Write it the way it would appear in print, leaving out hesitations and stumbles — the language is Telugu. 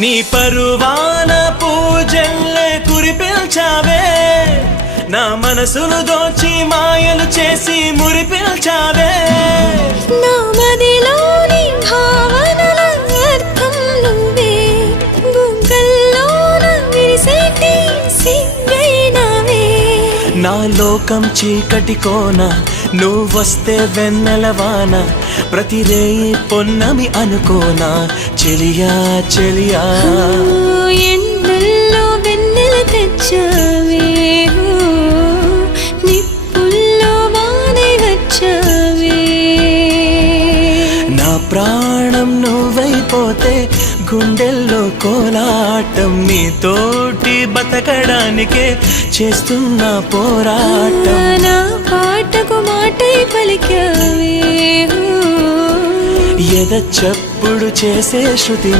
నీ పరువాన పూజల్లే కురిపిల్చావే, నా మనసును దోచి మాయలు చేసి మురిపిల్చావే. నా మదిలోని భావనల అర్థం నువ్వే, బుగ్గల్లోన విరిసేటి సిగ్గైనవే. నా లోకం చీకటి కోన, నువ్వొస్తే వెన్నెలవాన, ప్రతి రేయి పొన్నమి అనుకోనా చెలియా చెలియా. ఎండల్లో వెన్నెల తెచ్చావే, నిప్పుల్లో వానై వచ్చావే. నా ప్రాణం నువ్వైపోతే గుండెల్లో కోలాటం, నీతోటి బతకడానికే చేస్తున్న పోరాటం. నా పాటకు మాటై పలికావే, ఎద చప్పుడు చేసే శృతి